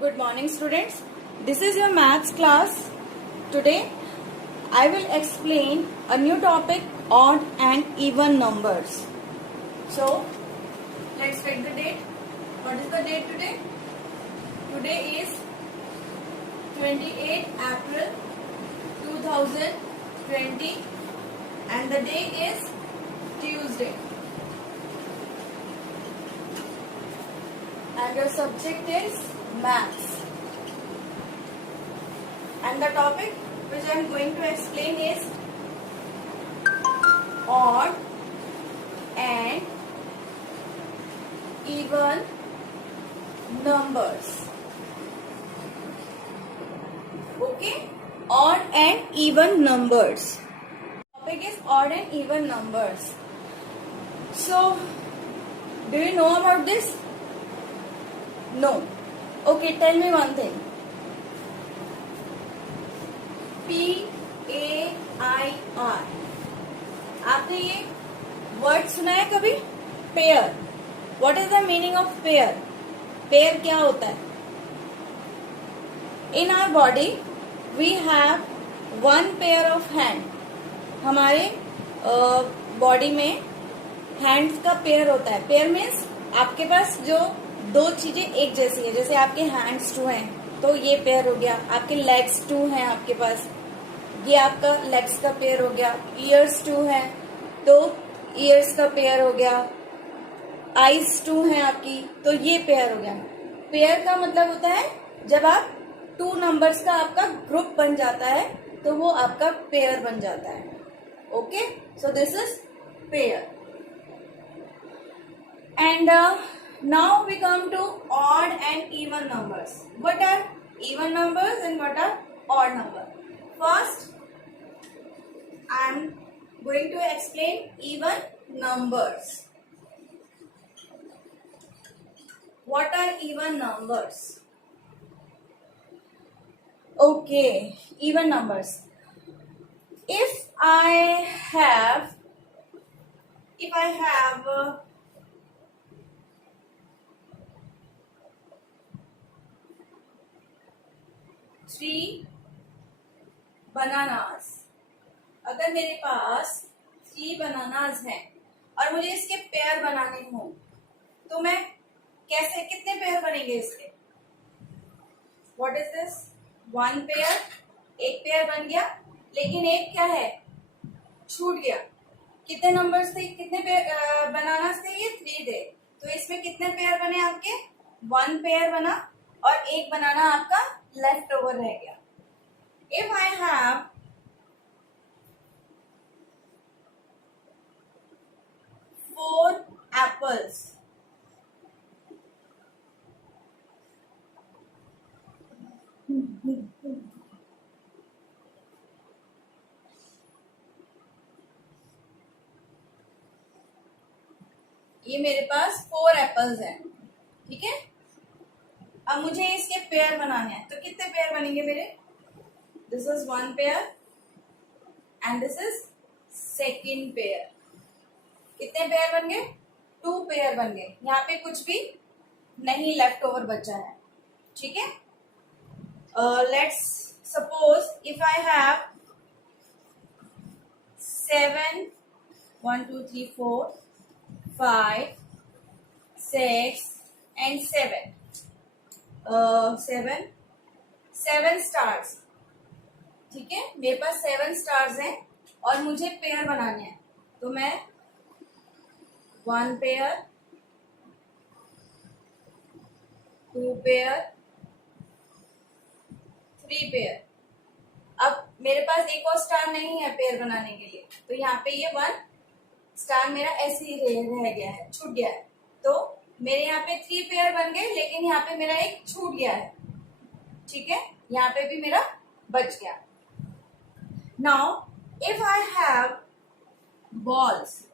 Good morning, students. This is your maths class. Today I will explain a new topic, odd and even numbers. So let's take the date. What is the date today? Today is 28 April 2020 and the day is Tuesday. And your subject is maths. And the topic which I am going to explain is odd and even numbers. Okay? Odd and even numbers. Topic is odd and even numbers. So, do you know about this? No. Okay, tell me one thing. PAIR. आपने ये word सुना है कभी? Pair. What is the meaning of pair? Pair क्या होता है? In our body, we have one pair of hand. हमारे body में हैंड्स का पेयर होता है. पेयर मीन्स आपके पास जो दो चीजें एक जैसी है. जैसे आपके हैंड्स टू हैं तो ये पेयर हो गया. आपके लेग्स टू हैं आपके पास, ये आपका लेग्स का पेयर हो गया. ईयर्स टू हैं तो ईयर्स का पेयर हो गया. आईज टू हैं आपकी तो ये पेयर हो गया. पेयर का मतलब होता है जब आप टू नंबर्स का आपका ग्रुप बन जाता है तो वो आपका पेयर बन जाता है. Okay, so this is pair. And now we come to odd and even numbers. What are even numbers and what are odd numbers? First, I am going to explain even numbers. What are even numbers? Okay, even numbers. If I have 3 bananas, अगर मेरे पास 3 bananas हैं और मुझे इसके pair बनाने हों तो मैं कैसे, कितने पेयर बनेंगे इसके? What is this? 1 पेयर. एक पेयर बन गया, लेकिन एक क्या है, छूट गया. कितने नंबर्स थे, कितने पेयर बनानास थे? ये 3 थे. तो इसमें कितने पेयर बने आपके? 1 पेयर बना और एक बनाना आपका लेफ्ट ओवर रह गया. If I have 4 apples, ये मेरे पास 4 एप्पल्स हैं, ठीक है. अब मुझे इसके पेयर बनाने हैं तो कितने पेयर बनेंगे मेरे? This is 1 pair and this is second pair. कितने पेयर बन गए? 2 पेयर बन गए. यहाँ पे कुछ भी नहीं लेफ्ट ओवर बचा है, ठीक है. Let's suppose if I have 7 1 2 3 4 5 6 and 7 7 stars, ठीक है. मेरे पास 7 स्टार्स हैं और मुझे पेयर बनाने हैं तो मैं 1 पेयर 2 पेयर 3 पेयर. अब मेरे पास एक और स्टार नहीं है पेयर बनाने के लिए तो यहाँ पे ये 1 स्टार मेरा ऐसे ही रह गया है, छूट गया है. तो मेरे यहाँ पे 3 पेयर बन गए, लेकिन यहाँ पे मेरा एक छूट गया है, ठीक है. यहाँ पे भी मेरा बच गया. Now if I have balls,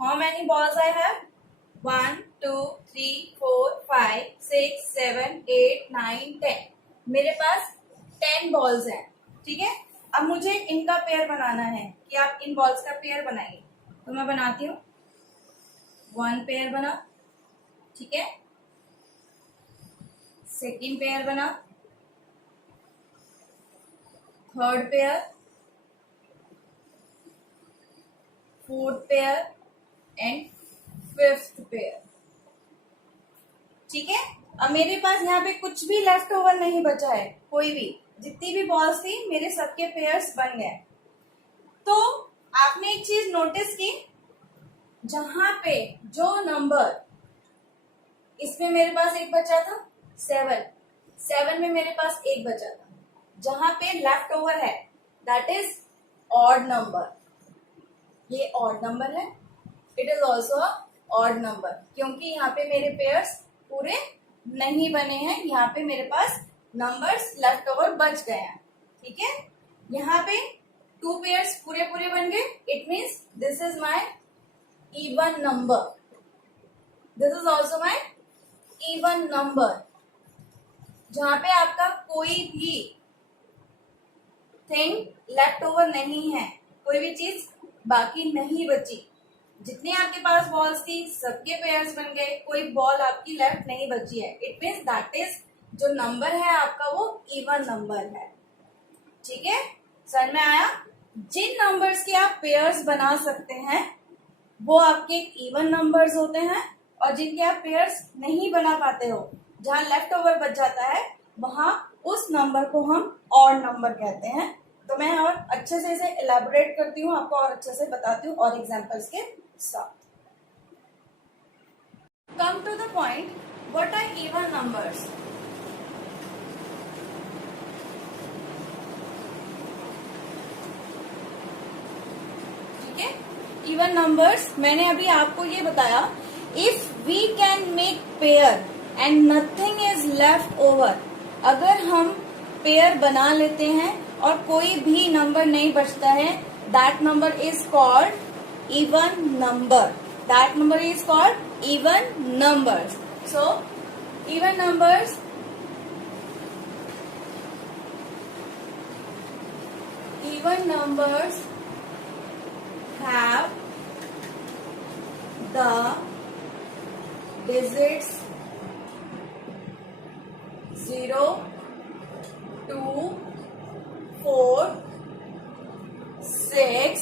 how many balls I have? 1 2 3 4 5 6 7, 8, 9, 10। मेरे पास 10 बॉल्स हैं, ठीक है। अब मुझे इनका पेयर बनाना है कि आप इन बॉल्स का पेयर बनाइए। तो मैं बनाती हूँ, 1 पेयर बना, ठीक है, सेकेंड पेयर बना, third pair, fourth pair and fifth pair, ठीक है। अब मेरे पास यहाँ पे कुछ भी लेफ्ट ओवर नहीं बचा है, कोई भी, जितनी भी बॉल्स थी मेरे सबके पेयर्स बन गए। तो आपने एक चीज नोटिस की, जहां पे जो नंबर, इसमें मेरे पास एक बचा था 7 में मेरे पास एक बचा था, जहां पे लेफ्ट ओवर है दैट इज ऑड नंबर। ये ऑड नंबर है, it is also odd number, क्योंकि यहाँ पे मेरे पेयर्स पूरे नहीं बने हैं, यहाँ पे मेरे पास नंबर्स लेफ्ट ओवर बच गए हैं, ठीक है। यहाँ पे 2 पेयर्स पूरे पूरे बन गए, it means this is my even number, this is also my even number, जहां पे आपका कोई भी थिंग लेफ्ट ओवर नहीं है, कोई भी चीज बाकी नहीं बची। जितने आपके पास बॉल्स थी सबके पेयर्स बन गए, कोई बॉल आपकी लेफ्ट नहीं बची है, इट मीन्स दैट इज जो नंबर है आपका वो इवन नंबर है, ठीक है। समझ में आया? जिन नंबर्स के आप पेयर्स बना सकते हैं वो आपके इवन नंबर्स होते हैं, और जिनके आप पेयर्स नहीं बना पाते हो, जहां लेफ्ट ओवर बच जाता है, वहां उस नंबर को हम ऑड नंबर कहते हैं। तो मैं और अच्छे से इसे इलेबोरेट करती हूँ, आपको और अच्छे से बताती हूँ और एग्जांपल्स के साथ। Come to the point, what are even numbers? ठीक है, इवन नंबर्स मैंने अभी आपको ये बताया, if we can make pair and nothing is left over, अगर हम पेयर बना लेते हैं और कोई भी नंबर नहीं बचता है, that number is called even number, that number is called even numbers. So even numbers have the digits 0, 2, 4, 6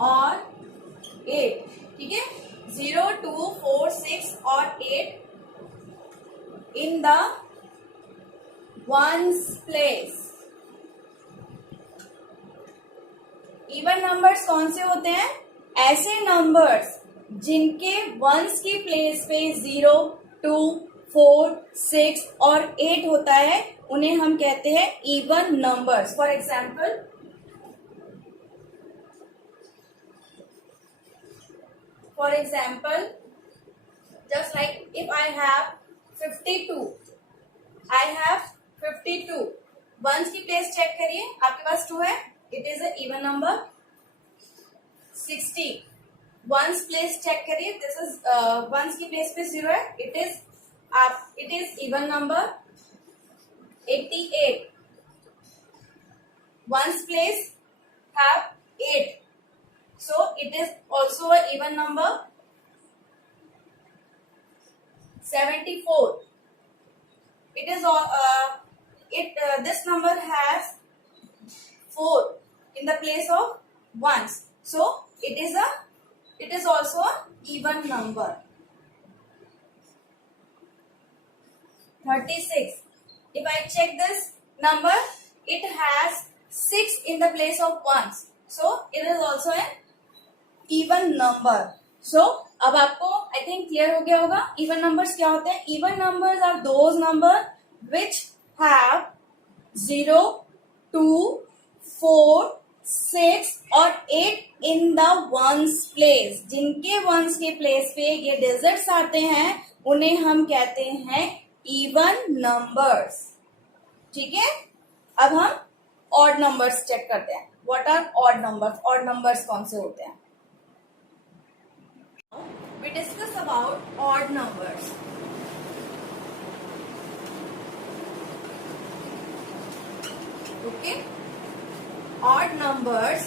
और 8, ठीक है। 0, 2, 4, 6 और 8 in the ones place. Even numbers कौन से होते हैं? ऐसे नंबर्स जिनके वंस की प्लेस पे 0, 2, 4, 6 और 8 होता है, उन्हें हम कहते हैं even numbers. For example just like if I have 52, I have 52, ones की प्लेस चेक करिए, आपके पास 2 है, it is a even number. 60, ones place check करिए, दिस इज वंस की प्लेस पे 0 है, it is even number. 88, ones place have 8, so it is also a even number। 74, it is this number has 4 in the place of ones, so it is also a even number। 36, if I check this number, it has 6 in the place of ones, so it is also an even number। so अब आपको I think clear हो गया होगा even numbers क्या होते हैं। Even numbers are those number which have 0, 2, 4, 6 और 8 in the ones place. जिनके वंस के प्लेस पे ये डिजिट्स आते हैं उन्हें हम कहते हैं इवन नंबर्स, ठीक है। अब हम ऑड नंबर्स चेक करते हैं। What are odd numbers? Odd numbers कौन से होते हैं? We discuss about odd numbers. Okay, odd numbers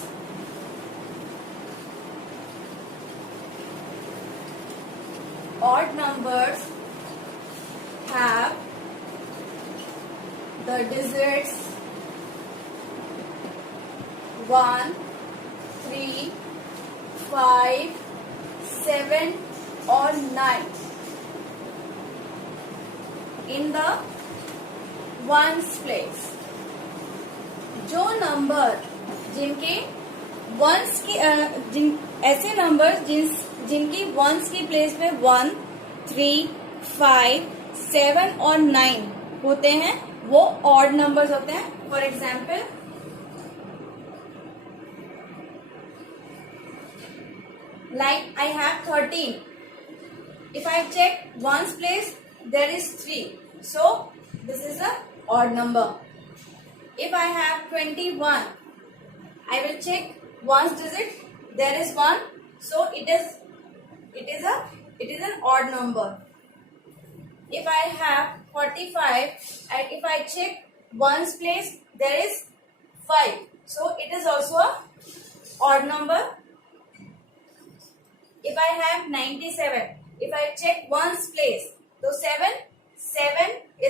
have the digits 1, 3, 5, 7 or 9 in the ones place. जो नंबर जिनके वंस की ऐसे नंबर जिनकी वंस की प्लेस पे 1, 3, 5, 7 और 9 होते हैं वो ऑड नंबर्स होते हैं. For example, like I have 13. If I check ones place, there is 3. So this is a odd number. If I have 21, I will check ones digit. There is 1. So it is an odd number. If I have 45 and if I check ones place, there is 5. So it is also a odd number. If I have 97, if I check ones place, so 7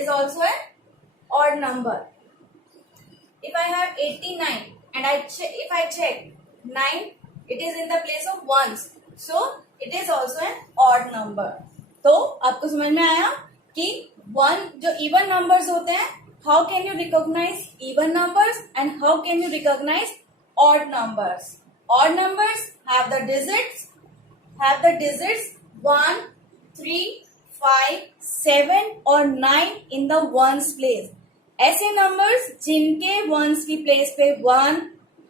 is also an odd number. If I have 89 and if I check 9, it is in the place of ones, so it is also an odd number. तो आपको समझ में आया कि जो even numbers होते हैं, how can you recognize even numbers and how can you recognize odd numbers? Odd numbers have the digits 1, 3, 5, 7 और 9 in the ones place. ऐसे नंबर्स जिनके वंस की प्लेस पे 1,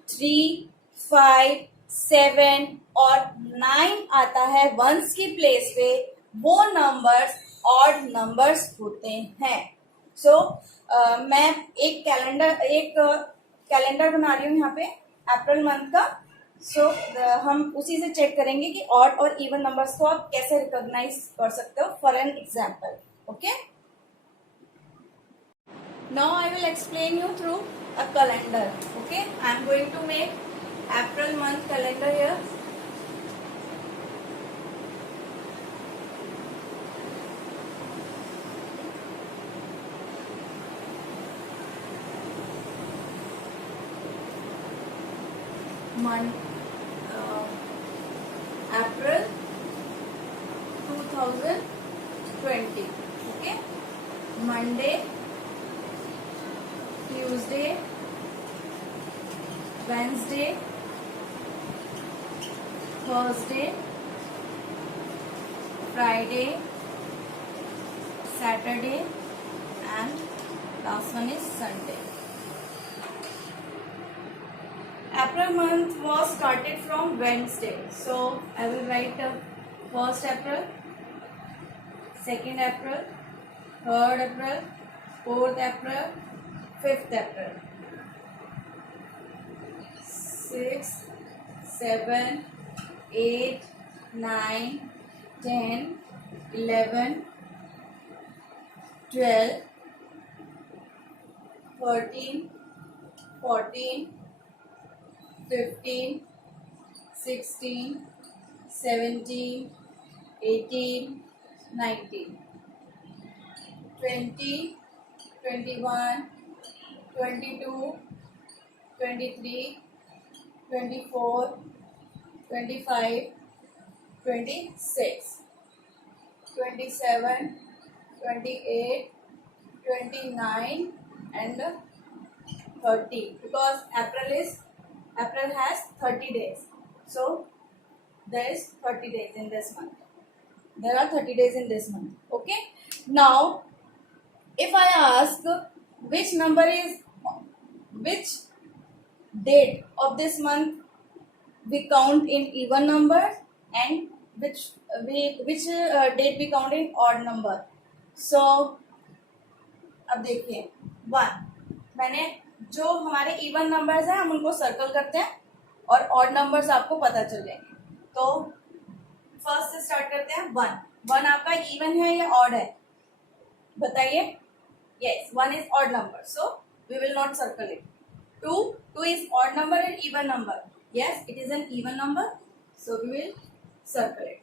3, 5, 7 और 9 आता है वंस की प्लेस पे, वो नंबर्स ऑड नंबर्स होते हैं. सो मैं एक कैलेंडर बना रही हूँ यहाँ पे अप्रैल मंथ का. सो हम उसी से चेक करेंगे कि ऑड और इवन नंबर्स को आप कैसे रिकॉग्नाइज कर सकते हो. For an example, okay, now I will explain you through a calendar. Okay, I am going to make April month calendar here. April 2020. Okay, Monday, Tuesday, Wednesday, Thursday, Friday, Saturday, and last one is Sunday. April month was started from Wednesday, so I will write 1st April, 2nd April, 3rd April, 4th April, 5th April, 6, 7, 8, 9, 10, 11, 12, 13, 14, 15, 16, 17, 18, 19, 20, 21, 22, 23, 24, 25, 26, 27, 28, 29 and 30, because April has 30 days. So there is 30 days in this month. There are 30 days in this month. Okay. Now, if I ask which date of this month we count in even number and which date we count in odd number. So अब देखिए 1, मैंने जो हमारे even numbers हैं हम उनको circle करते हैं और ऑड नंबर्स आपको पता चल जाएंगे. तो फर्स्ट से स्टार्ट करते हैं. 1 आपका इवन है या ऑड है, बताइए. Yes, 1 is odd number, so we will not circle it. 2 is odd number and even number. Yes, it is an even number, so we will circle it.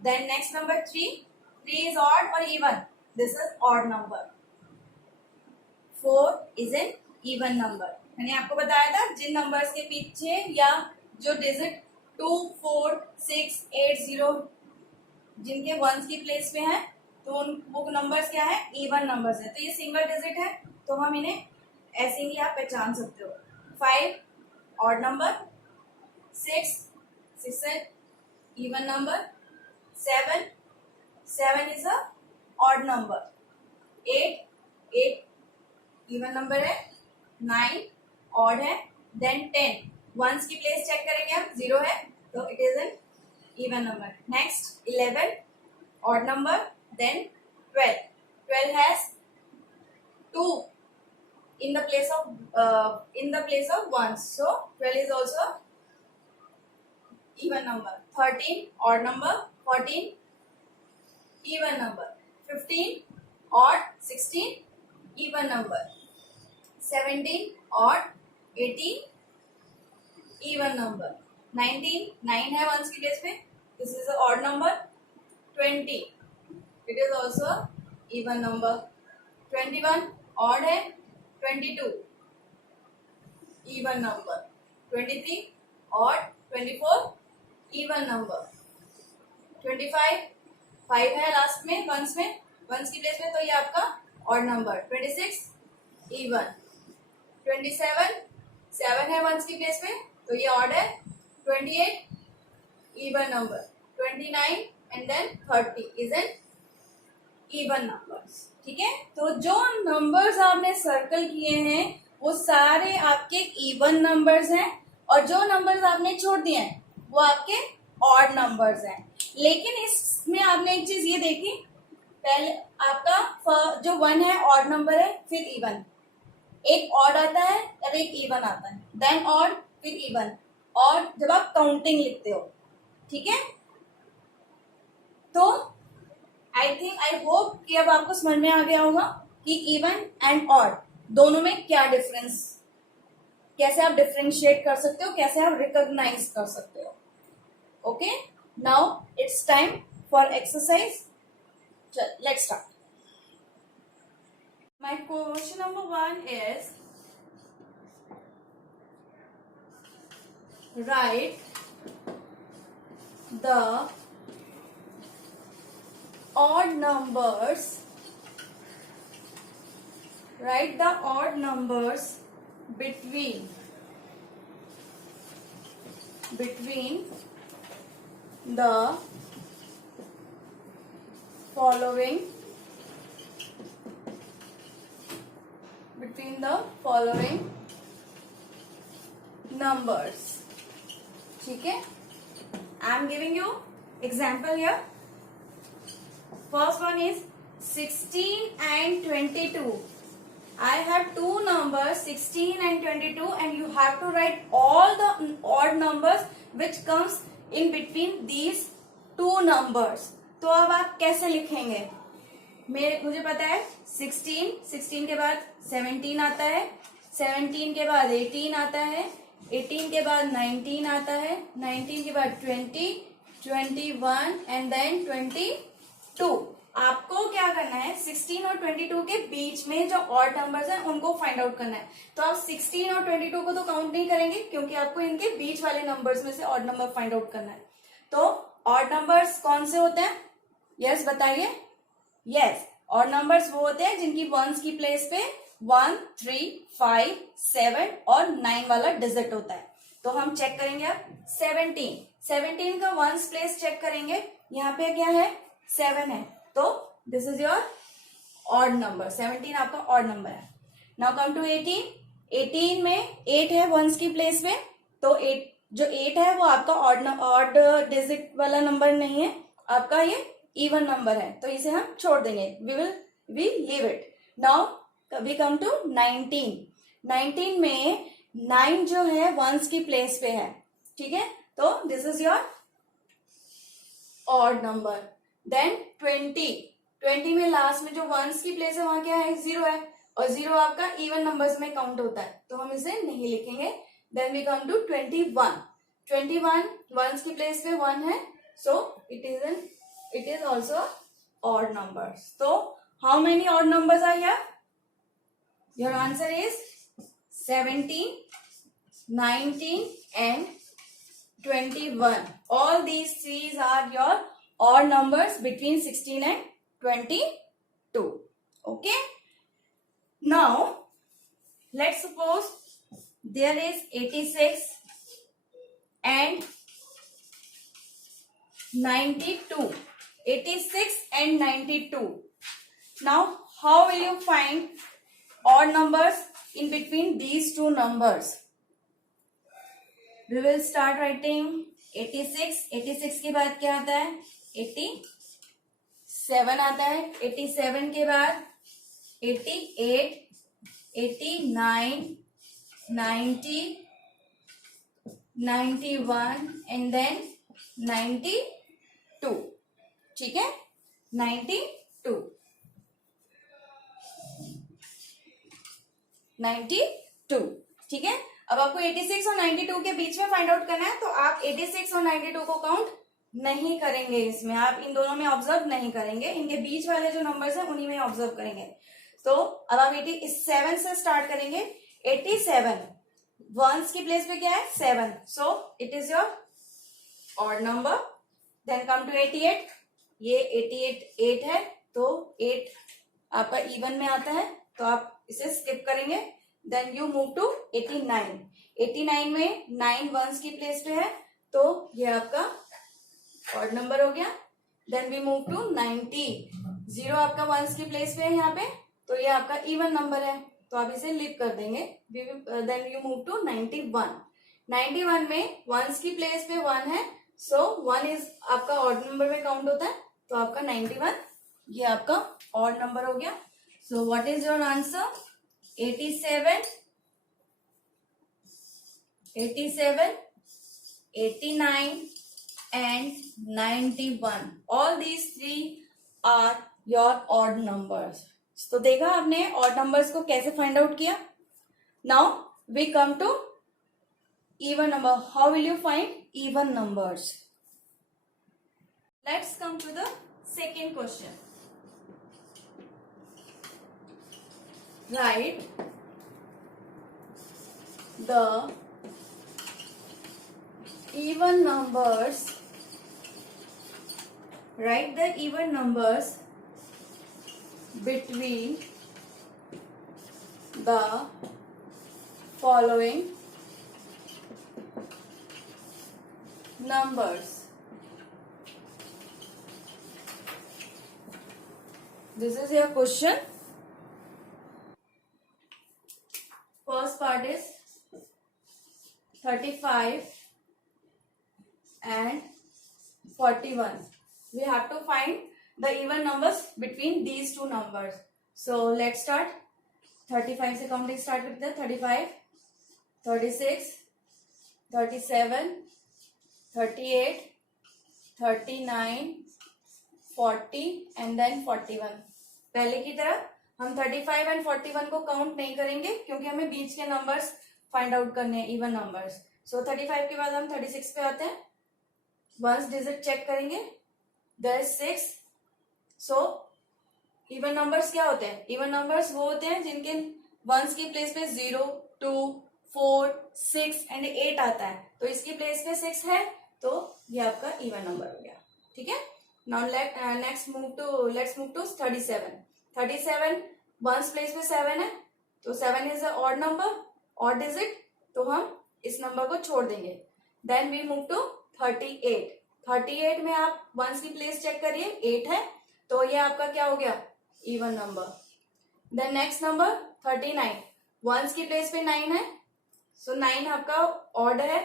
Then next number 3 is odd or even? This is odd number. 4 is an even number. मैंने आपको बताया था जिन numbers के पीछे या जो digit 2, 4, 6, 8, 0 जिनके once की प्लेस पे है तो उन वो नंबर्स क्या है? इवन नंबर्स है। तो ये सिंगल डिजिट है तो हम इन्हें ऐसे ही आप पहचान सकते हो। 5 odd number, 6 is even number, 7 is a odd number, 8 even number है, 9 ऑड है, देन 10 वंस की प्लेस चेक करेंगे हम, 0 है तो it is an even number. Next 11 odd number, then 12 has 2 in the place of ones, so 12 is also even number। 13 odd number, 14 even number, 15 odd, 16 even number, 17 odd, 18 even number, 19 9 है ones की place पे, this is a odd number, 20 it is also even number, 21 odd है, 22 even number, 23 odd, 24 even number, 25 5 है last में once की place में तो ये आपका ऑड नंबर, 26 इवन, 27 7 है वंस की प्लेस में तो ये ऑड है, 28 even number, 29 and then 30 is an even numbers. ठीक है, तो जो नंबर्स आपने सर्कल किए हैं वो सारे आपके इवन नंबर्स हैं और जो नंबर्स आपने छोड़ दिए हैं वो आपके ऑड नंबर्स हैं। लेकिन इसमें आपने एक चीज ये देखी, पहले आपका जो 1 है ऑड नंबर है, फिर इवन, एक ऑड आता है और एक इवन आता है, देन ऑड फिर इवन, और जब आप काउंटिंग लिखते हो, ठीक है, तो आई होप कि अब आपको समझ में आ गया होगा कि इवन एंड ऑड दोनों में क्या डिफरेंस, कैसे आप डिफरेंशिएट कर सकते हो, कैसे आप रिकॉग्नाइज कर सकते हो। Okay, now it's time for exercise. Let's start. My question number 1 is right the odd numbers, write the odd numbers between the following numbers। ठीक है, I am giving you example here। First one is 16 and 22. I have two numbers 16 and 22 and you have to write all the odd numbers which comes in between these two numbers। तो अब आप कैसे लिखेंगे? मुझे पता है 16 के बाद 17 आता है, 17 के बाद 18 आता है, 18 के बाद 19 आता है, 19 के बाद 20, 21 एंड देन 22। आपको क्या करना है, 16 और 22 के बीच में जो ऑड नंबर्स हैं उनको फाइंड आउट करना है। तो आप 16 और 22 को तो काउंट नहीं करेंगे क्योंकि आपको इनके बीच वाले नंबर्स में से ऑड नंबर फाइंड आउट करना है। तो ऑड नंबर्स कौन से होते हैं? यस बताइए। यस, ऑड नंबर्स वो होते हैं जिनकी वंस की प्लेस पे 1, 3, 5, 7 और 9 वाला डिजिट होता है। तो हम चेक करेंगे अब 17 का वंस प्लेस चेक करेंगे, यहाँ पे क्या है 7 है, तो this is your odd number, 17 आपका ऑड नंबर है। नाउ कम टू 18 में 8 है वंस की प्लेस पे, तो 8 है वो आपका ऑड डिजिट वाला नंबर नहीं है, आपका ये इवन नंबर है, तो इसे हम छोड़ देंगे, we leave it. Now we come to 19 में 9 जो है वंस की प्लेस पे है, ठीक है, तो this is your odd number. Then 20 में लास्ट में जो वंस की प्लेस है वहां क्या है 0 है, और 0 आपका इवन नंबर्स में काउंट होता है, तो हम इसे नहीं लिखेंगे. Then we come to 21. 21 ones की प्लेस पे 1 है, so it is also odd number. तो how many odd numbers are here? Your answer is 17, 19 and 21. All these threes are your odd numbers between 16 and 22. Okay. Now, let's suppose there is 86 and 92. 86 and 92. Now, how will you find odd numbers in between these two numbers? We will start writing 86. 86 के बाद क्या आता है? 87 आता है. 87 के बाद 88, 89, 90, 91 and then 92. ठीक है, 92. 92. ठीक है. अब आपको 86 और 92 के बीच में फाइंड आउट करना है, तो आप 86 और 92 को काउंट नहीं करेंगे. इसमें आप इन दोनों में ऑब्जर्व नहीं करेंगे, इनके बीच वाले जो नंबर्स हैं उन्हीं में ऑब्जर्व करेंगे. तो अब आप 87 से स्टार्ट करेंगे. 87 वंस की प्लेस पे क्या है? 7, so it is your odd number. Then come to 88. ये 88 8 है, तो 8 आपका इवन में आता है, तो आप इसे स्किप करेंगे. Then you move to 89. 89 में 9 वंस की प्लेस पे है, तो ये आपका ऑड नंबर हो गया. Then we move to 90. 0 आपका वंस की प्लेस पे है यहाँ पे, तो ये आपका इवन नंबर है, तो आप इसे लिप कर देंगे. Then you move to 91. 91 में वंस की प्लेस पे 1 है, सो 1 इज आपका ऑड नंबर में काउंट होता है, तो आपका 91 ये आपका ऑड नंबर हो गया. So what is your answer? 87, 89 and 91. All these three are your odd numbers. तो देखा आपने odd numbers को कैसे find out किया. Now we come to even number. How will you find even numbers? Let's come to the second question. Write the even numbers. Write the even numbers between the following numbers. This is your question. First part is 35 and 41. We have to find the even numbers between these two numbers. So let's start. 35 से counting start करते हैं. 35, 36, 37, 38, 39, 40 and then 41. पहले की तरह हम 35 and 41 को count नहीं करेंगे, क्योंकि हमें बीच के नंबर्स फाइंड आउट करने हैं, इवन नंबर्स. सो 35 के बाद हम 36 पे आते हैं. वंस डिजिट चेक करेंगे, there is 6. So even numbers क्या होते हैं? इवन नंबर्स वो होते हैं जिनके वंस की प्लेस पे 0, 2, 4, 6 एंड 8 आता है. तो इसकी प्लेस पे 6 है, तो ये आपका इवन नंबर हो गया. ठीक है. Now let's move to 37. 37 ones place पे 7 है, तो 7 is a odd number, odd digit, तो हम इस नंबर को छोड़ देंगे. Then we move to 38. 38 में आप वंस की प्लेस चेक करिए, 8 है, तो ये आपका क्या हो गया? Even number. Then next number 39. Ones की प्लेस पे 9 है, सो 9 आपका ऑड है,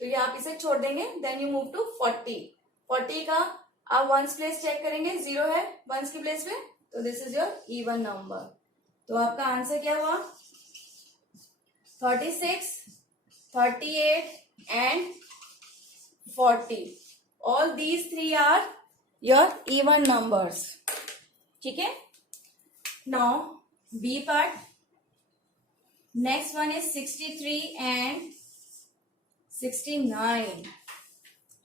तो ये आप इसे छोड़ देंगे. Then you move to 40. 40 का आप वंस प्लेस चेक करेंगे, 0 है वंस की प्लेस पे, तो this is your even number. तो आपका आंसर क्या हुआ? 36, 38 and 40. All these three are your even numbers. ठीक है. Now B part. Next one is 63 and 69.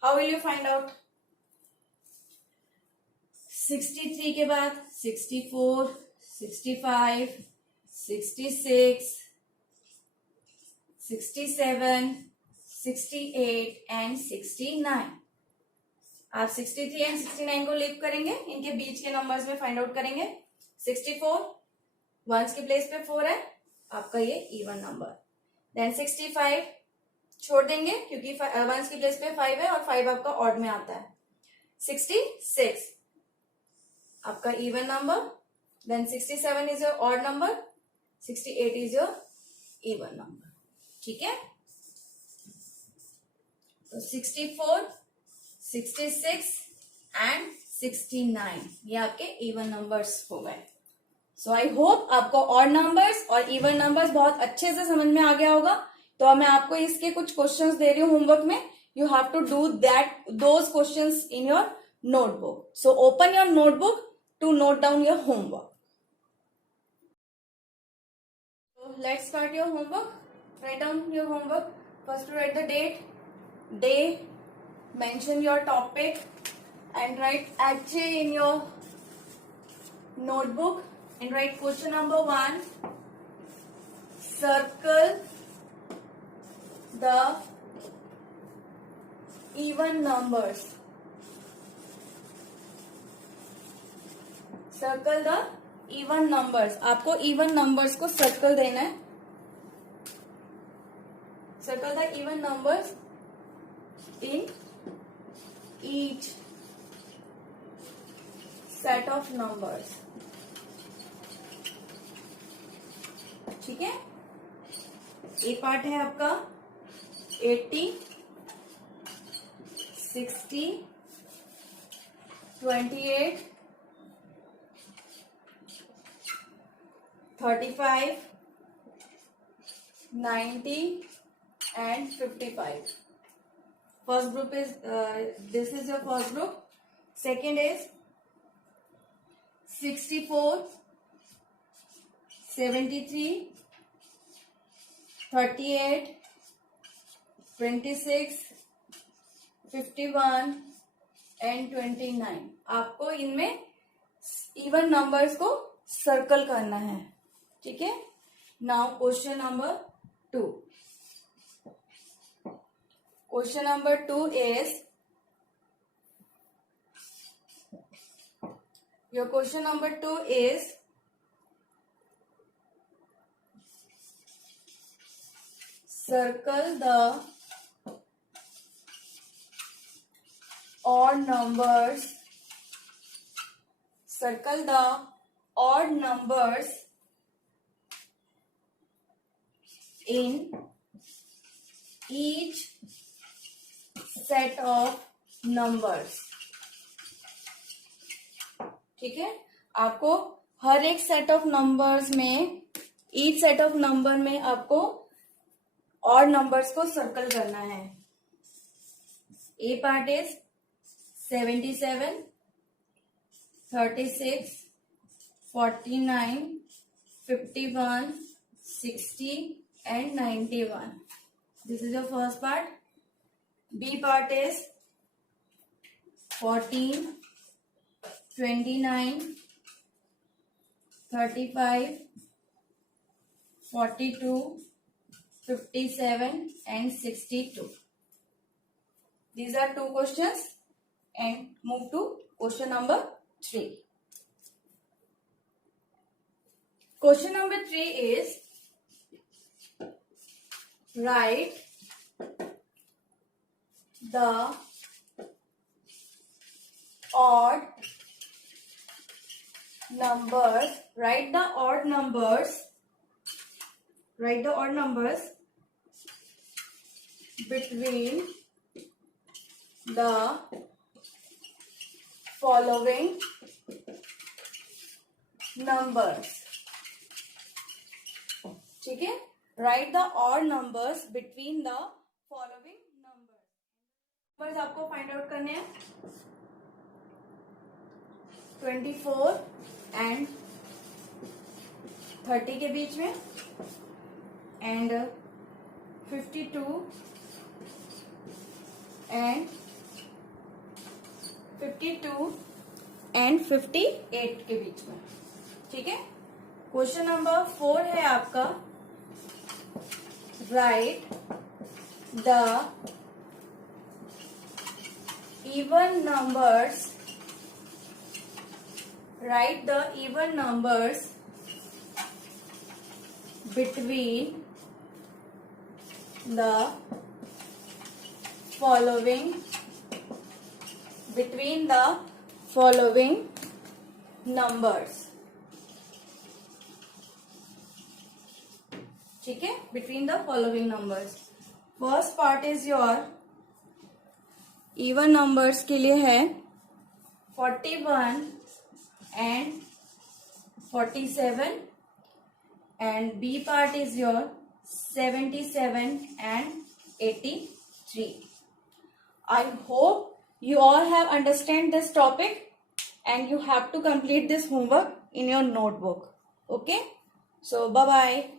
How will you find out? 63 के बाद 64, 65, 66, 67, 68 and 69. आप 63 एंड 69 को लीव करेंगे, इनके बीच के नंबर्स में फाइंड आउट करेंगे. 64 वंस के प्लेस पे 4 है, आपका ये इवन नंबर. देन 65 छोड़ देंगे क्योंकि वंस की प्लेस पे 5 है और 5 आपका ऑड में आता है. 66 आपका even number. Then 67 is your odd number. 68 is your even number. ठीक है, तो 64, 66 एंड 69 ये आपके इवन नंबर्स हो गए. सो आई होप आपको ऑड नंबर्स और इवन नंबर्स बहुत अच्छे से समझ में आ गया होगा. तो मैं आपको इसके कुछ क्वेश्चंस दे रही हूँ होमवर्क में. You have to do those questions in your notebook. So open your notebook to note down your homework. Let's start your homework. Write down your homework. First, write the date, day, mention your topic, and write HA in your notebook. And write question number 1. Circle the even numbers. Circle the even numbers. आपको even numbers को circle देना है. Circle the even numbers in each set of numbers. ठीक है, ए part है आपका 80, 60, 28, 35, 90 and 55. First group is this is your first group. Second is 64, 73, 38, 26, 51 and 29. आपको इनमें इवन नंबर्स को सर्कल करना है. ठीक है, now question number 2. Question number 2 is your question number 2 is circle the odd numbers. Circle the odd numbers in each set of numbers. ठीक है, आपको हर एक सेट ऑफ नंबर्स में, ईच सेट ऑफ नंबर में आपको ऑड नंबर्स को circle करना है. ए part is 77, 36, 49, 51, 60 and 91. This is the first part. B part is 14, 29, 35, 42, 57 and 62. These are two questions, and move to question number 3. Question number 3 is write the odd numbers. Write the odd numbers. Write the odd numbers between the following numbers. ठीक है, right the odd numbers between the following numbers आपको find out करने हैं. 24 and 30 के बीच में and 52 and 58 के बीच में. ठीक है. क्वेश्चन नंबर 4 है आपका, right the even numbers, write the even numbers between the following numbers. ठीक है, between the following numbers. First part is your even numbers के लिए है 41 and 47 and B part is your 77 and 83. I hope you all have understand this topic and you have to complete this homework in your notebook. Okay, so bye bye.